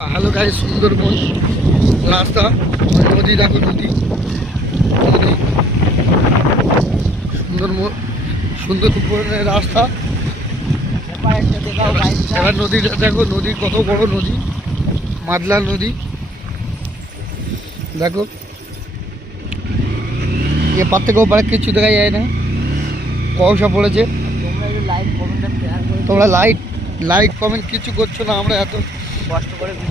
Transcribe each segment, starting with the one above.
Hello guys, Sundarban রাস্তা, নদী দেখো, নদী নদী সুন্দরবনের রাস্তা। এবার নদীটা দেখো, নদী কত বড় নদী, মাদলা নদী দেখো। এপার থেকে ওপারে কিছু দেখা যায় না, কুয়াশা পড়েছে। তোমরা লাইক কমেন্ট কিছু করছো না, আমরা এত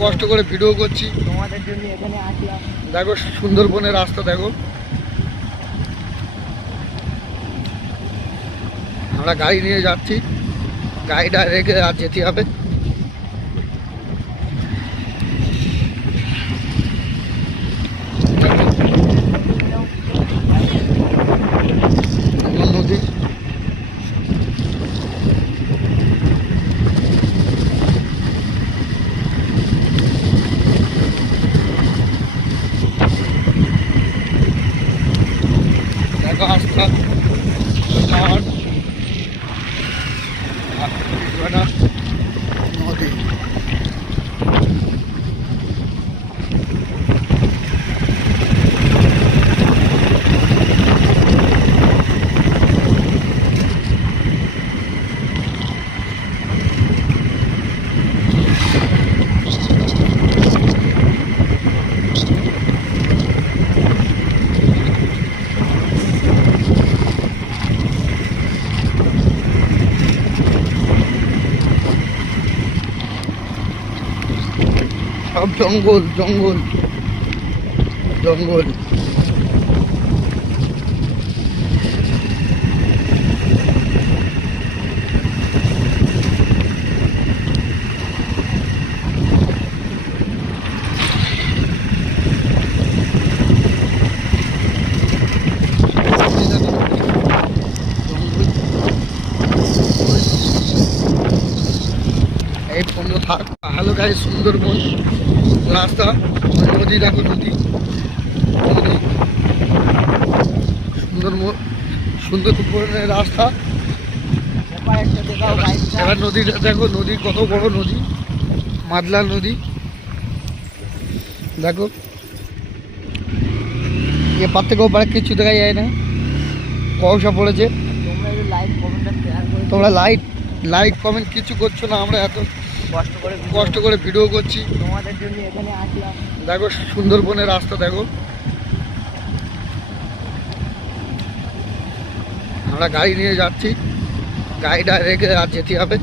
কষ্ট করে ভিডিও করছি তোমাদের জন্য এখানে আসলাম। দেখো সুন্দরবনের রাস্তা দেখো। আমরা গাড়ি নিয়ে যাচ্ছি, গাড়িটা রেখে আর যেতে হবে। নদী দেখো, রাস্তা পাহাড় নদী। সব জঙ্গল জঙ্গল জঙ্গল। এই পনেরো থাক। হ্যালো গাইস, সুন্দরবন রাস্তা, নদী দেখো, নদী নদী সুন্দরবনের রাস্তা। এবার নদীটা দেখো, নদী কত বড় নদী, মাদলা নদী দেখো। এপার থেকে ওপারে কিছু দেখা যায় না, কুয়াশা পড়েছে। তোমরা লাইক কমেন্ট কিছু করছো না, আমরা এত কষ্ট করে ভিডিও করছি তোমাদের জন্য এখানে আসলাম। দেখো সুন্দরবনের রাস্তা দেখো। আমরা গাড়ি নিয়ে যাচ্ছি, গাড়িটা রেখে আর যেতে হবে।